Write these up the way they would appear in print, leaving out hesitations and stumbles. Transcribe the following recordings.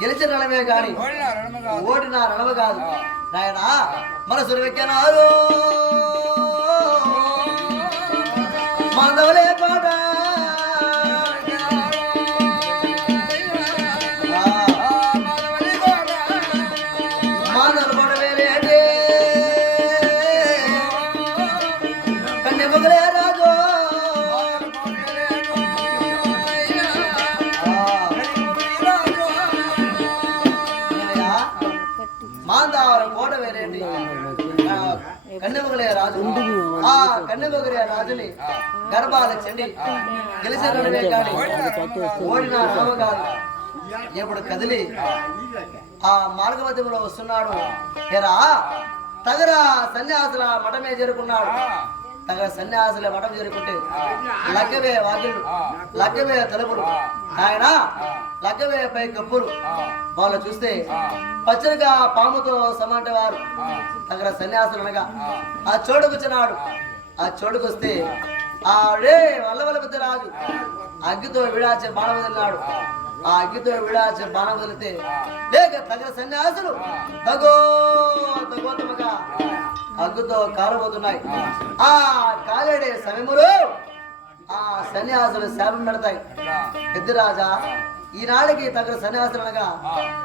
గెలిచిన రణమే కాని ఓడిన రణము కాదు నాయన మనసులు వెక్కినారు మాధవలే కోట మాధవ పడవేలేటే కన్యమగలే రాజు మాందావరం కోట వేరేంటి కన్నెమగలే రాజు ఆ కన్నెమగలే రాజుని గర్భాల చెండి గెలిచినవే కానీ ఓడిన రామ కాదు ఇప్పుడు కదిలి ఆ మార్గ మధ్యంలో వస్తున్నాడు ఎరా తగరా సన్యాసుల మఠమే చేరుకున్నాడు తగ సన్యాసుల మఠం చేరుకుంటే లగ్గవే వాకిళ్ళు లగ్గవే తలుపులు ఆయన లగ్గవే పై కప్పులు వాళ్ళు చూస్తే పచ్చరిగా పాముతో సమంటే వారు తగర సన్యాసులు అనగా ఆ చోటుకొచ్చినాడు ఆ చోటుకొస్తే ఆడే వల్లవల పెద్ద రాజు అగ్గితో విడాచే బాణం వదిలినాడు ఆ అగ్గితో విడాచే బాణం వదిలితే లేక తగర సన్యాసులు తగోతమగా అగ్గుతో కాలబోతున్నాయి ఆ కాలేడే సమయములో ఆ సన్యాసులు శాపం పెడతాయి పెద్దరాజా ఈనాడికి తగ్గ సన్యాసులు అనగా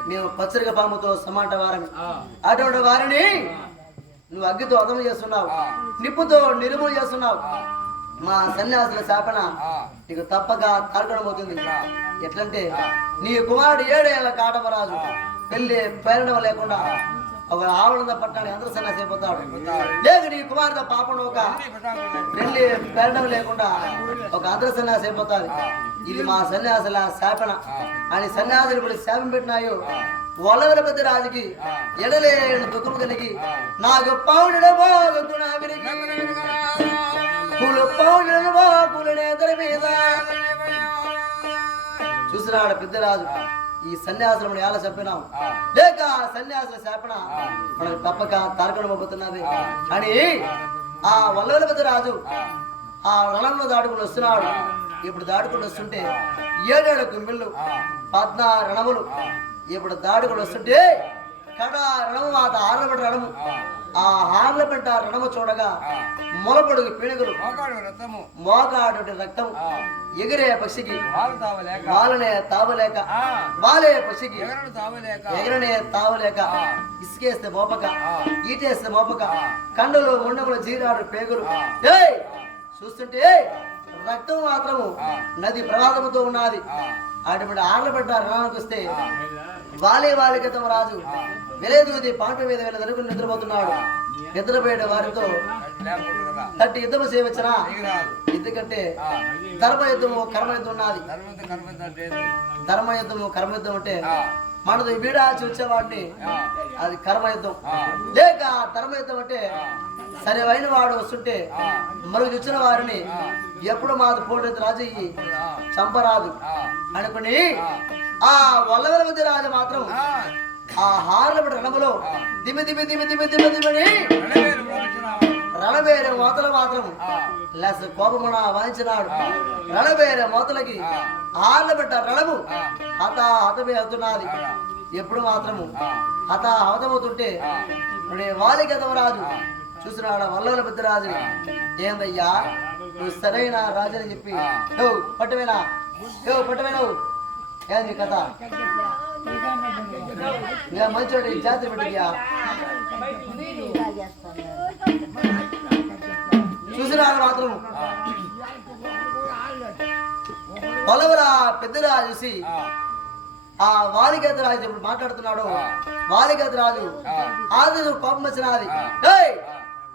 మేము పచ్చరిక పాముతో సమాంట వారని అటువంటి వారిని నువ్వు అగ్గితో అదము చేస్తున్నావు నిప్పుతో నిర్మూల చేస్తున్నావు మా సన్యాసుల శాపన నీకు తప్పక తారకడమవుతుంది ఎట్లంటే నీ కుమారుడు 7 ఏళ్ల కాటమరాజు పెళ్లి పేరణం లేకుండా ఒక ఆవరణ పట్టడానికి అందరూ సన్యాసి అయిపోతాడు లేక నీ కుమారుడు పాపం ఒక పెళ్లి పేరణం లేకుండా ఒక అందరూ సన్యాసి అయిపోతాది ఇది మా సన్యాసుల శాపన అని సన్యాసులు ఇప్పుడు శాపం పెట్టినాయో వల్లవల పెద్ద రాజుకి ఎడలేని దుఃఖం కలిగి నాకు పౌరుడమో చూసినాడు పెద్దరాజు ఈ సన్యాసులను ఎలా చెప్పినాం లేక సన్యాసుల శాపన మనకు తప్పక తారకడమవుతున్నది అని ఆ వల్లవల పెద్ద రాజు ఆ రణంలో దాడుకుని వస్తున్నాడు ఇప్పుడు దాడుకుని వస్తుంటే 7 గుంబిళ్ళు 14 రణములు ఇప్పుడు దాడుకుని వస్తుంటే కడ రణము మాట ఆర్లపెట్ట రణము ఆ ఆర్లపెట్ట రణము చూడగా మొలపొడుగు పీనుగులు మోకాడు రక్తం ఎగిరే పక్షికి వాలనే తావలేక వాలే పక్షికి ఎగరనే తావలేక ఇసుకేస్తే మోపక ఈటేస్తే మోపక కండలు ముండములు జీరాడు పేగులు చూస్తుంటే రక్తం మాత్రము నది ప్రవాహముతో ఉన్నది అటువంటి ఆర్లపెట్ట రణానికి వస్తే వాలి క్రితం రాజు వెలేదూది పాంప మీద వెళ్ళ జరుగుని నిద్రపోతున్నాడు నిద్రపోయే వారితో తట్టి యుద్ధము చేయవచ్చునా ఎందుకంటే ధర్మయుద్ధము కర్మయుద్ధం ఉన్నది ధర్మయుద్ధము కర్మయుద్ధం అంటే మనది వీడాచి వచ్చేవాడిని అది కర్మయుద్ధం లేక ధర్మయుద్ధం అంటే సరైన వాడు వస్తుంటే మరొక వచ్చిన వారిని ఎప్పుడు మాది పోటీ రాజు చంపరాదు అనుకుని ఆ వల్లవల మధ్య రాజు మాత్రం ఆ హార్లబడి రణములో దిమిని రణవేరే మోతలు మాత్రం లెస్ కోపమున వాయించినాడు రణవేరే మోతలకి హార్లబెట్ట రణము హతమే అవుతున్నది ఎప్పుడు మాత్రము హతమవుతుంటే వాలికతమరాజు చూసినాడు వల్లవల పెద్ద రాజుని ఏందయ్యా నువ్వు సరైన రాజు అని చెప్పి పట్టువేనా ఏంది కథ మంచోడు జాతి పెట్టియా చూసినాడు మాత్రం పొలవల పెద్దరా చూసి ఆ వాలికేత రాజు ఇప్పుడు మాట్లాడుతున్నాడు వాలికేత రాజు ఆది కోపం వచ్చినది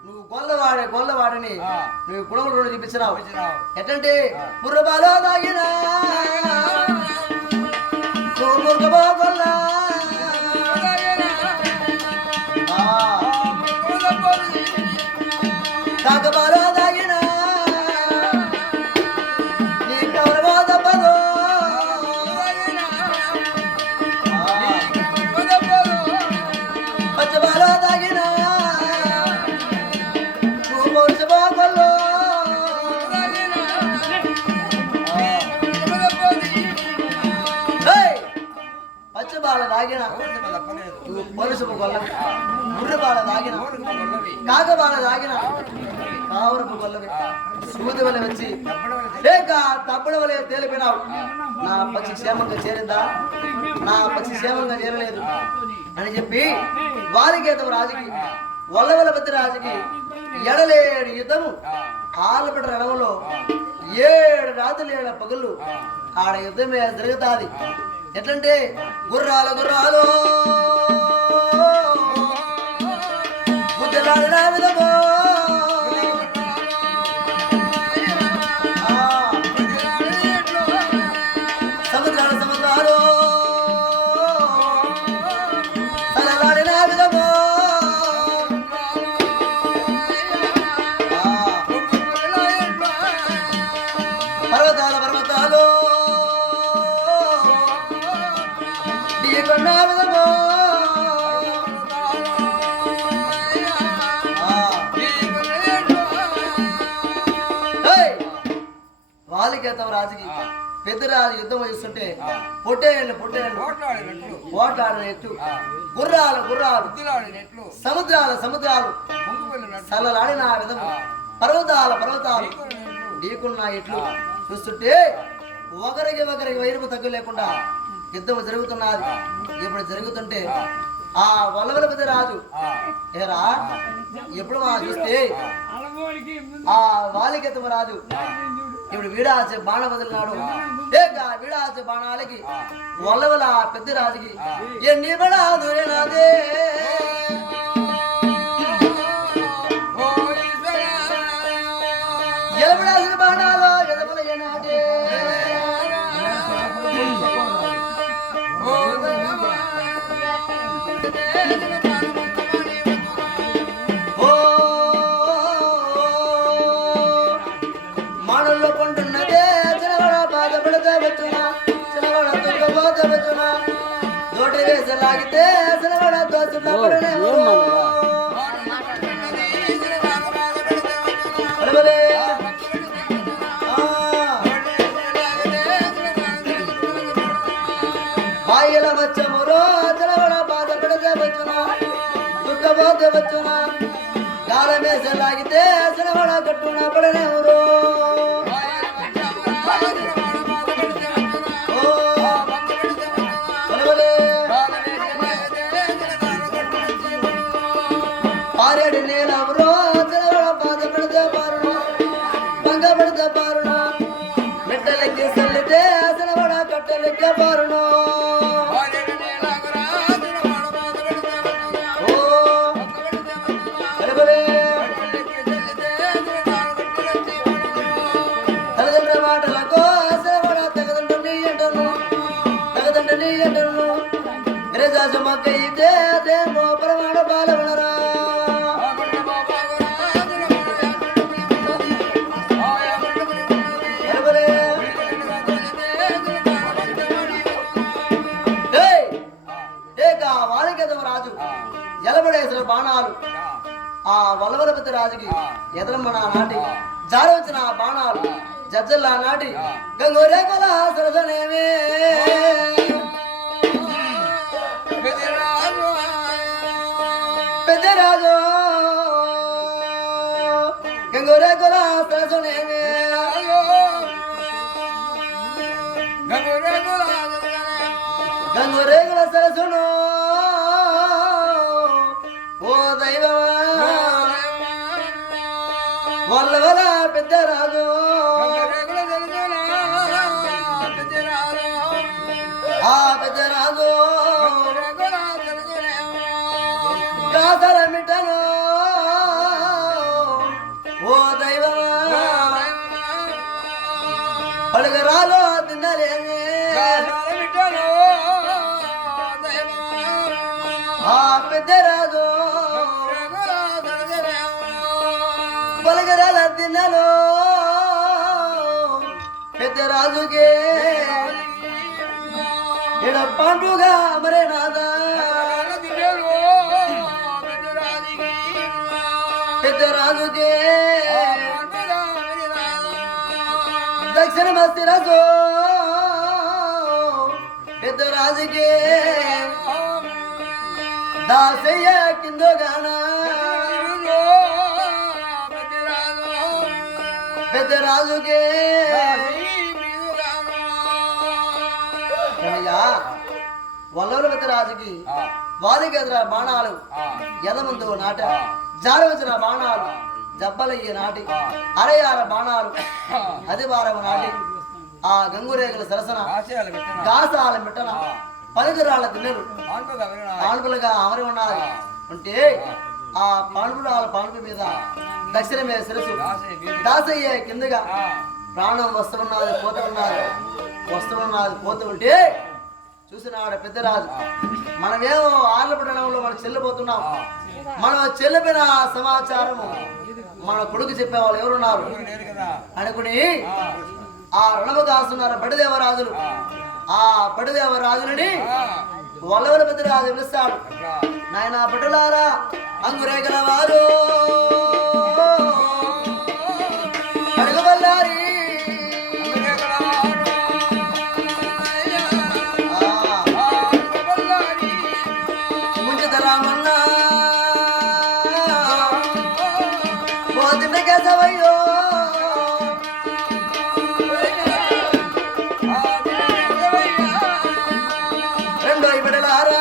నువ్వు గొల్లవాడని నువ్వు కులములు చూపించినావు ఎట్లంటే ముర్రబాలో తాగినా నువ్వు ముర్గబో గొల్ల కాకబాలో తాగినా నీ కవరబో దెబ్బదో పచ్చబాలో తాగినా పాల తాగిన పరుసుపు గొల్లవి ముర్రి పాల తాగిన కాక పాల తాగిన కావరపు గొల్లవి సూది వల్ల వచ్చి లేక తప్పడ వల్ల తేలిపినావు నా పక్షి క్షేమంగా చేరిందా నా పక్షి క్షేమంగా చేరలేదు అని చెప్పి వాలికేతం రాజుకి వల్లవలపతి రాజుకి ఎడలేడు యుద్ధము ఆలపట రణములో 7 రాత్రులు 7 పగళ్ళు ఆడ యుద్ధమే జరుగుతాది ఎట్లంటే గుర్రాలు గుర్రాలు గుర్రాలు నా విధమో సముద్రాలు సముద్రాలు సలలాడిన విధమో పర్వతాల పర్వతాలు ఢీకొన్న విధమో వాలికేతం రాజుకి పెద్దరాజు యుద్ధం చేస్తుంటే పొట్టేళ్ళు ఓట్లాడిన ఎత్తు గుర్రాలు గుర్రాలు సముద్రాలు సముద్రాలు సలలాడిన విధము పర్వతాల పర్వతాలు ఢీకున్న ఎట్లు చూస్తుంటే ఒకరికి వైరము తగ్గు లేకుండా యుద్ధం జరుగుతున్నది ఇప్పుడు జరుగుతుంటే ఆ వల్లవలపతి రాజు ఏరా ఎప్పుడు మా చూస్తే ఆ వాలికేతం రాజు ఇప్పుడు వీడాచే బాణ వదిలినాడు లేక వీడాచే బాణాలకి వల్లవల పెద్ద రాజుకి ఎన్ని బడాదు నాదే ఎలబడాల్సిన బాణాలు ఎదవల ఏనాడే మానవుల్లో కొంటున్నదే చిన్నవాడ బాధపడితే వచ్చునా చిన్నవాడ దుర్గపోతే వచ్చునా దోటి వేసి లాగితే చిన్నవాడ దోచులో పడనే బాయిల వచ్చమురో చిన్నవాడ బాధపడితే వచ్చునా దుర్గపోతే వచ్చునా కాలం వేసి లాగితే చిన్నవాడ కట్టున పడనే ఊరో పారేడు నేలవరో చిన్నవాడ బాధపడితే పారునా భంగపడితే పారునా మెట్టలెక్కి సల్లితే చిన్నవాడ కట్టెలెక్కి పారును తల్లిదండ్రుల మాటలకు చిన్నవాడ తగదండ్రుని ఎంటను గిరిజాసు మక్కయితే దేమో ప్రమాణ బాలవనరా వాలికేతం రాజు ఎలబడేసిన బాణాలు ఆ వల్లవలపతి రాజుకి ఎదరమ్మన నాటి జారవచ్చిన బాణాలు జజ్జల్లా నాటి గంగోరే కల సరసనేమే పెద్దరాజు గంగోరే కల సరసనేమే గంగోరేగుల సరసును ఓ దైవమా వల్లవల పెద్దరాజు ఆ పెద్దరాజు కాసల మిట్టను ఓ దైవమా పలుగరాలో తిన్నలేమి ఆ పెద్దరాజు పలుగరాల తిన్నను పెద్దరాజుకే ఇడ పండుగ మరే నాదా పెద్దరాజుకే దక్షిణ మస్తి రాజు పెద్ద రాజుకి దాసయ్య కిందగాన పెద్ద రాజుకి వల్లూరు పెద్ద రాజుకి వాలికి ఎదుర బాణాలు ఎదముందు నాట జారవచ్చిన బాణాలు జబ్బలయ్యే నాటి అరయార బాణాలు అది వారము నాటి ఆ గంగురేగల సరసన గాసాల మిట్టన పలుగురాళ్ళ దిన్నెలు పాన్పులుగా అమరి ఉన్నది అంటే ఆ పాన్పు మీద దక్షిణమే శిరసు దాసయ్య కిందగా ప్రాణం వస్తున్నది పోతూ ఉంటే చూసినాడు పెద్దరాజు మనమేమో ఆర్లపట్టణంలో మనం చెల్లిపోతున్నాం మనం చెల్లిపోయిన సమాచారము మన కొడుకు చెప్పేవాళ్ళు ఎవరున్నారు అనుకుని ఆ రణము కాస్తున్నారు బడిదేవరాజులు ఆ బడిదేవరాజులని వల్లవల పెద్దరాజు పిలుస్తాడు నాయన బడులారా అంగురేగల వారు అడుగుబల్లారి ముంచుతరామన్నా పోతుండే కేసవయ్యో రెండో బిడలారా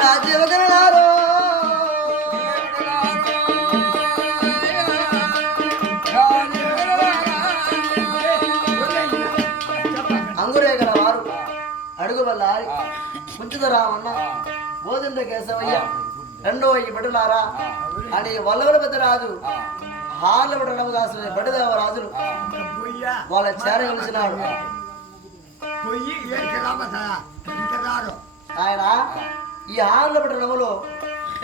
రాజ్యవగలనారో అంగురేగల వారు అడుగు వల్లారి ముంచుతరామన్న పోతుండే కేశవయ్య రెండో బిడ్డలారా అని వల్లవల పెద్దరాజు హార్ల బిడ్డలము కాసిన బడిదేవరాజులు వాళ్ళ చేరగలిసినాడు ఆయన ఈ హార్ల బిడ్డలములో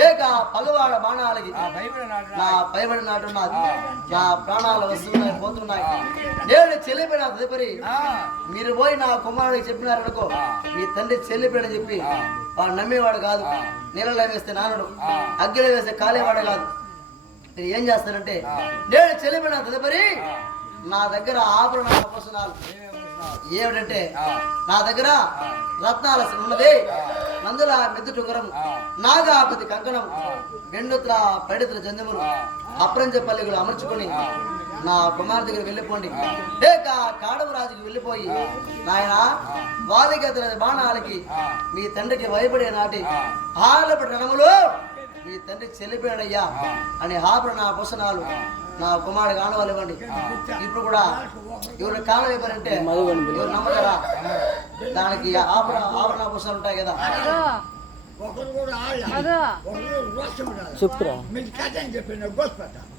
ఏక పగవాడ బాణాలకి నా పైబడి నాటున్నది నా ప్రాణాలు వస్తున్నాయి పోతున్నాయి నేను చెల్లిపోయిన తదుపరి మీరు పోయి నా కుమారుడికి చెప్పినారనుకో మీ తండ్రి చెల్లిపోయిన చెప్పి వాడు నమ్మేవాడు కాదు నీళ్ళలో వేస్తే నానుడు అగ్గిలో వేస్తే కాలేవాడు కాదు మీరు ఏం చేస్తారంటే నేను చెల్లిపోయిన తదుపరి నా దగ్గర ఆభరణ ఆభూషణాలు ఏమిటంటే నా దగ్గర రత్నాల ఉన్నది నందుల మెద్దుటుంగరం నాగాపతి కంకణం వెండుత్ర పైడిత్ర జంజములు అప్రంజ పల్లిగులు అమర్చుకొని నా కుమార్ దగ్గర వెళ్ళిపోండి లేక కాడవరాజుకి వెళ్ళిపోయి నాయన వాలిగెత్తల బాణాలకి మీ తండ్రికి భయపడే నాటి హాలపటి రణములో మీ తండ్రి చెల్లిపోయాడయ్యా అని ఆభరణ భూషణాలు నా కుమారుడికి ఆనవాళ్ళు ఇవ్వండి. ఇప్పుడు కూడా ఎవరు కాలం ఇవ్వరంటే ఎవరు నమ్మగరా దానికి ఆభరణ భూషణాలు ఉంటాయి కదా.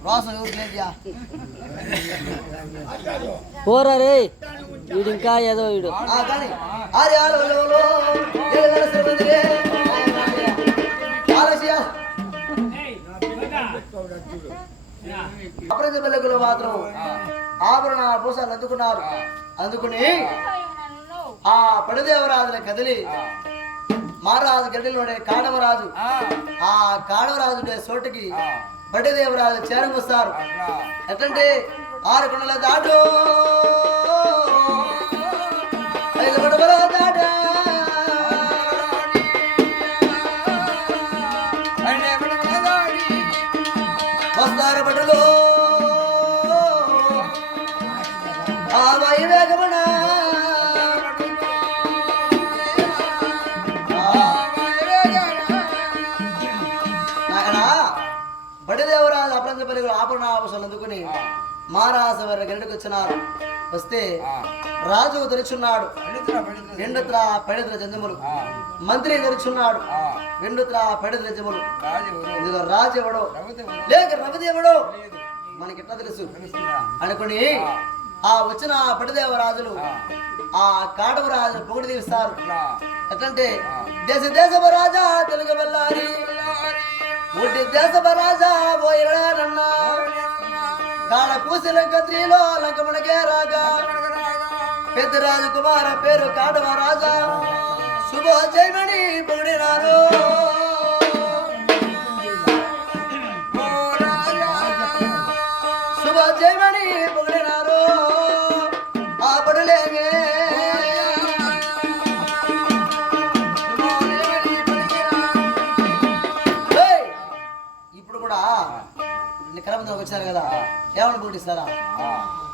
రోసం ఎవరు లేదయా పోరా రే వీడు ఇంకా ఏదో వీడు కానీ ఆర్యాలో అప్రంజ పల్లెకులు మాత్రం ఆభరణ భూషాలు అందుకున్నారు. అందుకుని ఆ పడిదేవరాజుని కదిలి మహారాజు గడ్డిలోనే కాడవరాజు ఆ కాడవరాజు చోటుకి బడ్డిదేవరాజు చేరమొస్తారు. ఎట్లంటే 6 కొండల దాటు 5 గొడవల దాట వస్తారు బడులు ఆ వైవేగమన బడిదేవరాజు అప్రంజ పల్లిగులు ఆభరణ ఆభూషాలు అందుకుని మహారాజు వారి గడికి వచ్చినారు. వస్తే రాజు తెరుచున్నాడు వెండుత్ర పైడిత్ర జంజములు, మంత్రి తెరుచున్నాడు వెండుత్ర పైడిత్ర జంజములు. ఇందులో రాజు ఎవడో లేక రవిది ఎవడో మనకి ఎట్లా తెలుసు అనుకుని ఆ వచ్చిన పడిదేవరాజులు ఆ కాడవరాజు పొగిడి తీస్తారు. ఎట్లంటే దేశ రాజా తెలుగు బల్లారి ఊటి దేశ రాజా పోయిరానన్నా కాడ కూసిన కత్రిలో లంకమణకే రాగా పెద్ద రాజు కుమార పేరు కాడవ రాజా శుభోజయమణి పొగిడినారు. శుభోజయమణి పొగిడినారు. ఆ పడులే వచ్చారు కదా ఏమని పొగిడిస్తారా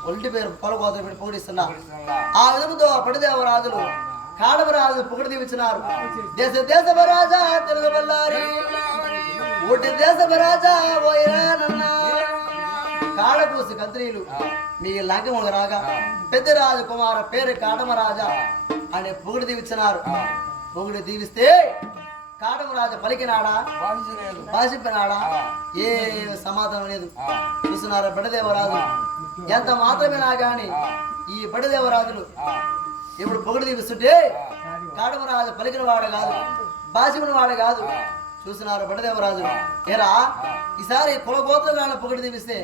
ఒంటి పేరు పొలగోతలు పెట్టి పొగిడిస్తున్నా ఆ విధముతో పడిదేవరాజులు కాడవరాజు పొగిడి దీవించినారు దేశ దేశవరాజా తెలుగు బల్లారి ఊటి దేశవరాజా ఓయరానన్నా కాడపూసి కంత్రీలు మీ లంకములు రాగా పెద్దరాజు కుమార పేరు కాడమరాజా అనే పొగిడి దీవించినారు పొగిడి దీవిస్తే కాడమరాజా పలికినాడా భాషింపినాడా ఏ సమాధానం లేదు చూస్తున్నారా బడిదేవరాజు ఎంత మాత్రమేనా గాని ఈ బడిదేవరాజులు ఇప్పుడు పొగిడి దీవిస్తుంటే కాడమరాజు పలికిన వాడు కాదు భాషింపిన వాడు కాదు చూస్తున్నారు బడిదేవరాజు ఏరా ఈసారి కులగోత్రగాళ్ళ పొగిడి దీవిస్తే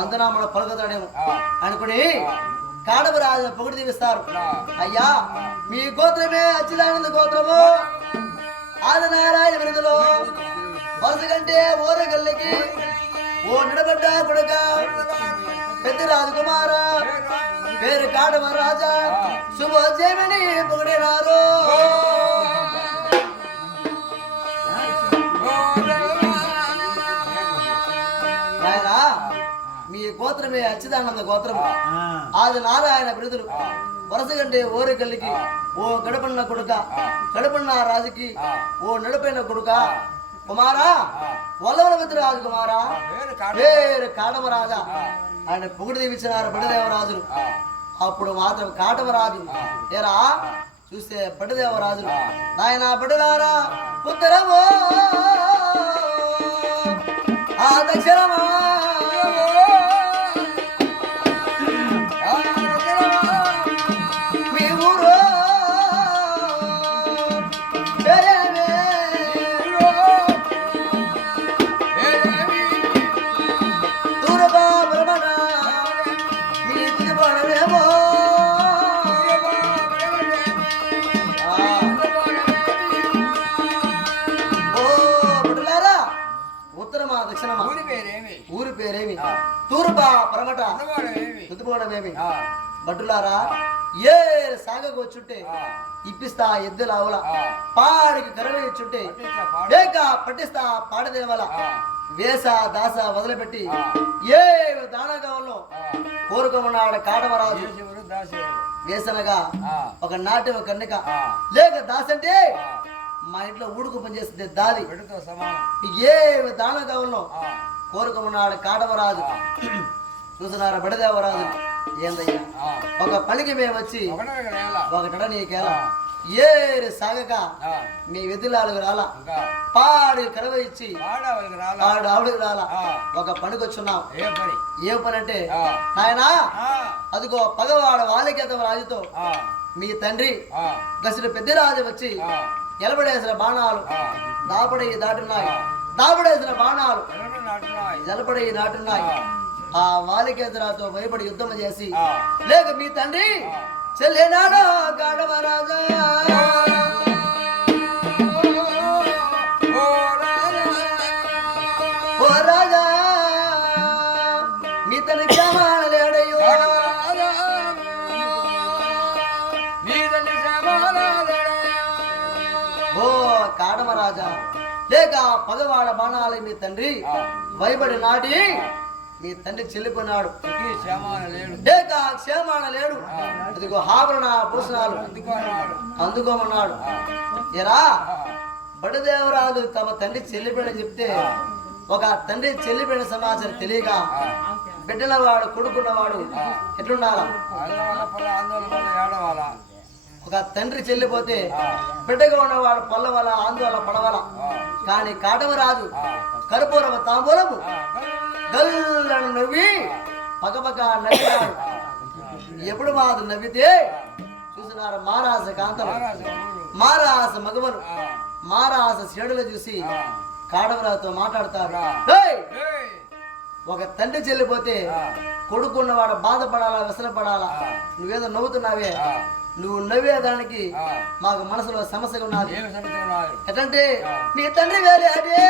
అంతనా మన పలుకుతాడేమో అనుకుని కాడమరాజు పొగిడి దీవిస్తారు అయ్యా మీ గోత్రమే అచ్యుతానంద గోత్రము ఆదినారాయణ విరుదులో వలస కంటే ఓరగల్లికి ఓ నిడబడ్డ కొడుక పెద్ద రాజకుమార పేరు కాడమరాజా శుభోజయమని పొగిడినారు మీ గోత్రమే అచ్యుతానంద గోత్రము ఆది నారాయణ బిరుదులు వరస కంటే ఓరికల్లికి ఓ గడపన్న కొడుక గడపన్న రాజుకి ఓ నడిపోయిన కొడుక కుమారా వల్లవలవతి రాజు కుమారా పేరు కాడమరాజా ఆయన పొగిడి దీవించినారు బడిదేవరాజులు అప్పుడు మాత్రం కాటమరాజు ఏరా చూస్తే బడిదేవరాజులు నాయన బడిలారా ఉత్తరమో ఆ దక్షిణమా ఊరి పేరేమి తూర్పా పరమట తుతుపోవడమేమి బట్టులారా ఏ సాగకు వచ్చుంటే ఇప్పిస్తా ఎద్దుల ఆవుల పాడికి కరవ ఇచ్చుంటే ఏక పట్టిస్తా పాడదేవల వేస దాస వదిలిపెట్టి ఏ దానా కావాలో కోరుకోమన్నాడు కాడమరాజు వేసనగా ఒక నాట్యం కన్నిక లేక దాసంటే మా ఇంట్లో ఊడుకు పనిచేస్తుంది దాది ఏ దాన కావాలో కోరుకోమన్నాడు కాడమరాజు చూస్తున్నారా బడిదేవరాజు ఏందయ్యా ఒక పనికి మేము వచ్చి ఒకటడ నీకేలా ఏరి సాగక మీ విధులాలకు రాలా పాడి కరవ ఇచ్చి పాడు ఆవిడకి రాలా ఒక పనికి వచ్చున్నాం ఏ పని అంటే నాయనా అదిగో పగవాడ వాలికేత రాజుతో మీ తండ్రి గసుడు పెద్దరాజు వచ్చి ఎలబడేసిన బాణాలు దాపడేసిన బాణాలు జలపడి దాటున్నాయి ఆ వాలికేతరాతో భయపడి యుద్ధం చేసి లేక మీ తండ్రి చెల్లెనాడో కాడమరాజా ఓ రాజా మీ తండ్రి క్షమాలేడయ్యో ఓ కాడమరాజా లేక పగవాడ బాణాలి మీ తండ్రి భయపడి నాటి మీ తండ్రి చెల్లిపోయినాడు లేక క్షేమాన లేడు అదిగో ఆభరణ భూషణాలు అందుకోమన్నాడు ఎరా బడిదేవరాజు తమ తండ్రి చెల్లిపోయిన చెప్తే ఒక తండ్రి చెల్లిపోయిన సమాచారం తెలియక బిడ్డల వాడు కొడుకున్నవాడు ఎట్లుండాలా ఒక తండ్రి చెల్లిపోతే బిడ్డగా ఉన్నవాడు పొల్లవల ఆందోళన పడవల కానీ కాటమరాజు కర్పూరమ తాంబూలము గల్లను నవ్వి పగపగ నవ్వినాడు ఎప్పుడు మాది నవ్వితే చూసినారు మారాస కాంతలు మారాస మగవలు మారాస చెడులు చూసి కాడవరాతో మాట్లాడతారు ఒక తండ్రి చెల్లిపోతే కొడుకున్నవాడు బాధపడాలా వ్యసనపడాలా నువ్వేదో నవ్వుతున్నావే నువ్వు నవ్వేదానికి మాకు మనసులో సమస్యగా ఉన్నది ఎట్లంటే నీ తండ్రి వేరే అదే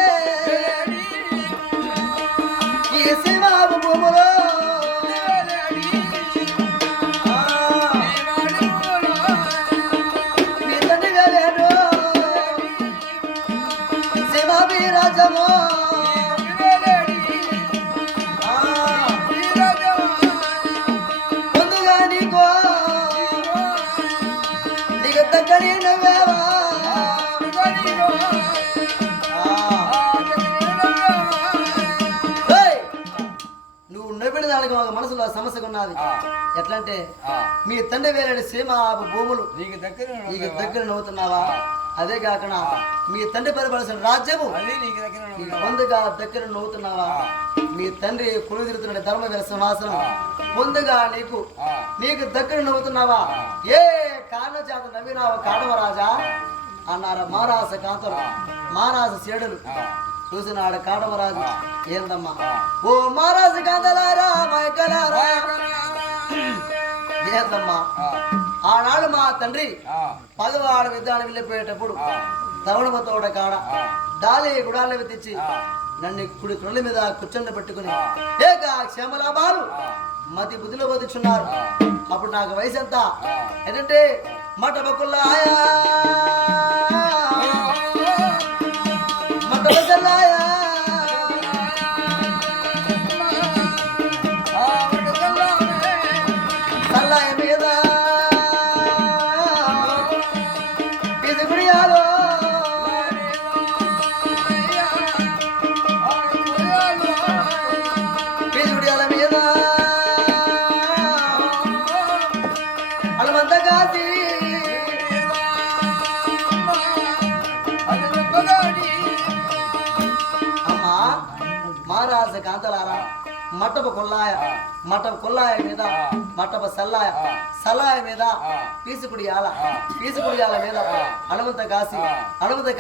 ఈ సింహాపు భూములో నీ తండ్రి వేరేడు సింహాపి రాజమో చక్కని నవ్వేవా నువ్వు నవ్విన దానికి ఒక మనసులో సమస్య ఉన్నది ఎట్లంటే మీ తండ్రి వేరే సీమ భూములు నీకు దగ్గర నవ్వుతున్నావా అదే కాకుండా మీ తండ్రి పరిపాలిసిన రాజ్యము పొందుగా దగ్గర నవ్వుతున్నావా మీ తండ్రి కులు తిరుగుతున్న ధర్మవీర సింహాసనం పొందుగా నీకు దగ్గర నవ్వుతున్నావా ఏ కారణ చేత నవ్వినావా కాడమరాజా అన్నారు మారాస కాంతలు మారాస సేడులు చూసినాడు కాడమరాజు ఏందమ్మా ఓ మారాస కాంతలారా మైకలారా ఏందమ్మా ఆనాడు మా తండ్రి పగవాడు విధానం వెళ్ళిపోయేటప్పుడు తవడమ తోట కాడ డాలి గుడాలు తెచ్చి నన్ను కుడి తొలి మీద కూర్చొని పెట్టుకుని ఏక క్షేమలాభాలు మతి బుద్ధిలో బతుకున్నారు అప్పుడు నాకు వయసు ఎంత ఏంటంటే మట బకుల్లాయా మట బసల్లాయా సల్లాయ మీద ఇది గుడియాలో ఇది గుడియాల మీద అలమంత కాసి అమ్మా మహారాజ కాంతలారా మట్టపు కొల్లాయ మీద మట్టపు సల్లాయ మీద పీసుకుడియాల మీద హనుమంత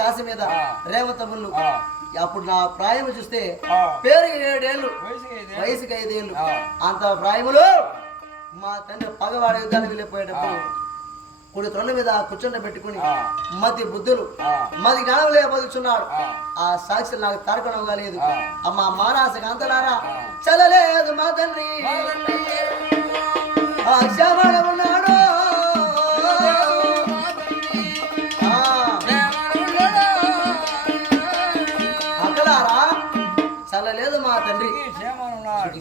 కాశీ మీద రేవంత ముళ్ళు అప్పుడు నా ప్రాయము చూస్తే పేరుకి 7 ఏళ్ళు వయసుకి 5 ఏళ్ళు అంత ప్రాయములో మా తండ్రి పగవాడ యుద్ధానికి వెళ్ళిపోయేటప్పుడు కుడి తొండ మీద కూర్చొని పెట్టుకుని మతి బుద్ధులు మతి జ్ఞానంలో బతుకుతున్నాడు ఆ సాక్షి నాకు తారకణంగా లేదు అమ్మ మారాస కాంతలారా చల్లలేదు మా తండ్రి ఆ శ్యామణ ఉన్నాడు అక్కలారా చల్లలేదు మా తండ్రి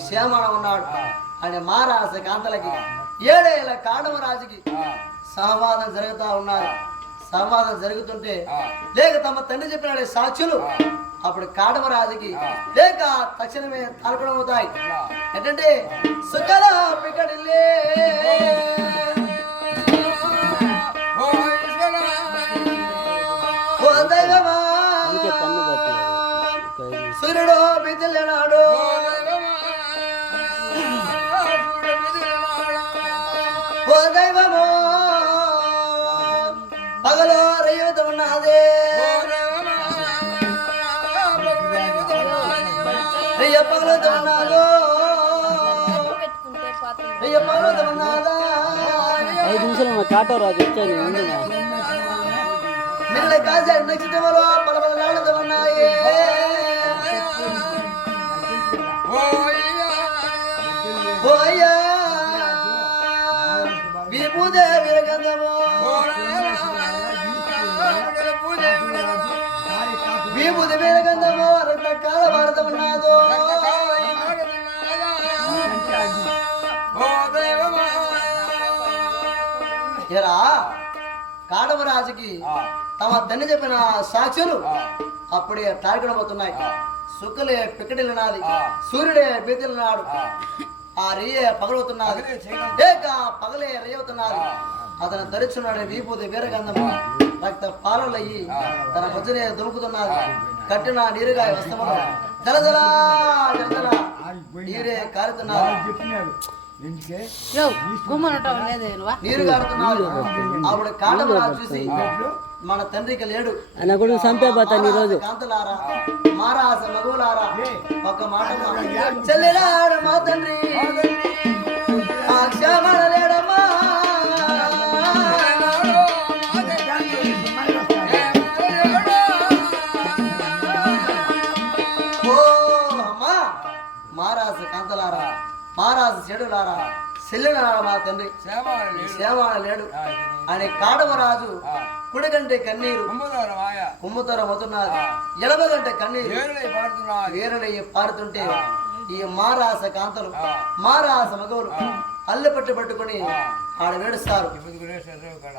శ్యామణ ఉన్నాడు అని మారాస కాంతలకి 7 ఏళ్ల కాడమరాజుకి సంవాదం జరుగుతా ఉన్నారు సంవాదం జరుగుతుంటే లేక తమ తండ్రి చెప్పిన సాక్షులు అప్పుడు కాడమరాజుకి లేక తక్షణమే తారకడం అవుతాయి ఏంటంటే సుఖల పికడిల్లే ఓ దైవమా సూర్యుడు బిదిలినాడు ఓ దైవమో పగలో రయ్యత ఉన్నదే రయ్య పగలతో ఉన్నాదో రయ్య పగలతో ఉన్నాదా 5 నిమిషాలు కాటో రాజు వచ్చాను నిన్న కాసే నక్షత్రములో పలపలలాడుతూ ఉన్నాయి ఓయ్యా విభూదే విరగంధము విభూది విరగంధము రకరకాల భారతం ఉన్నాదో ఎరా కాడమరాజుకి తమ తండ్రి చెప్పిన సాక్షులు అప్పుడే తారకడమవుతున్నాయి సుక్కలే పిక్కడిల్లినాది సూర్యుడే బీతిల్లినాడు ఆ రియే పగలవుతున్నది లేక పగలే రేవుతున్నది అతను ధరిచున్నాడు విభూతి వీరగంధము రక్త పాలయ్యి తన మధ్యనే దొరుకుతున్నది కట్టిన నీరుగా వస్తములు జలజలా జలజల నీరే కారుతున్నారు నీరు కారుతున్నారు ఆవిడ కాడమరాజు చూసి మన తండ్రికి లేడు అన్న కూడా చంపేపోతాను ఈరోజు కాంతలారా మారాస మగులారా ఒక మాట చెల్లెలాడు మా తండ్రి ఆ క్షమణ లేడమ్మా ఓ అమ్మా మారాస కాంతలారా మారాస చెడులారా చెల్లెలారా మా తండ్రి శ్యామణ లేడు అని కాడమరాజు కుడిగంటే కన్నీరు కుమ్ముతరం అవుతున్నారు ఎడమగంటే కన్నీరు వేరుడయ్యి పారుతుంటే ఈ మారాస కాంతలు మారాస మగవులు అల్లె పట్టు పట్టుకుని ఆడ వేడుస్తారు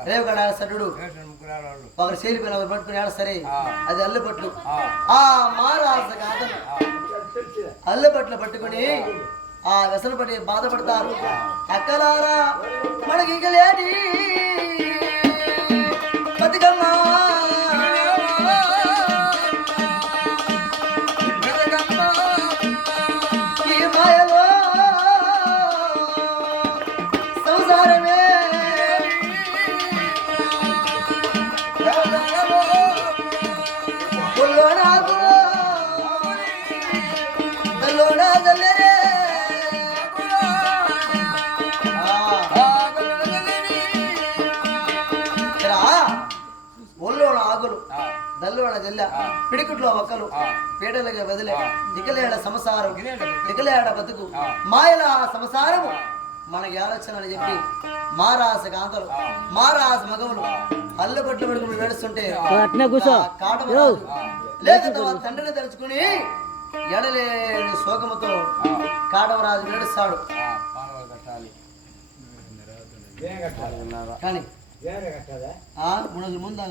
రేవు కడ సడ్డు ఒకరు చేలిపోయిన ఒకరు పట్టుకుని ఏడుస్తారే అది అల్లుపట్లు ఆ మారాస కాదని అల్లుపట్లు పట్టుకుని ఆ వ్యసన పడి బాధపడతారు అక్కలారా మనకి ఇక లేని బతుకమ్మ ఈ మాయలో సంసారమే పుల్లోనాకు దల్లోనా దల్లరే ఒళ్ళోన ఆకులు దల్లోన జల్ల పిడికుట్లో ఒక్కలు పీటలుగా వదిలే దిగలేడ సంసారం దిగలేడ బతుకు మాయల సంసారము మనకి ఆలోచన అని చెప్పి మారాస కాంతలు మారాస మగవులు అల్లబట్లు పడుకుని వేడుస్తుంటే అట్నే కూర్చో. కాటమరాజు లేక తమ తండ్రిని తెలుసుకుని ఎడలేని శోకముతో కాటమరాజు వేడుస్తాడు కానీ ముందు ముందు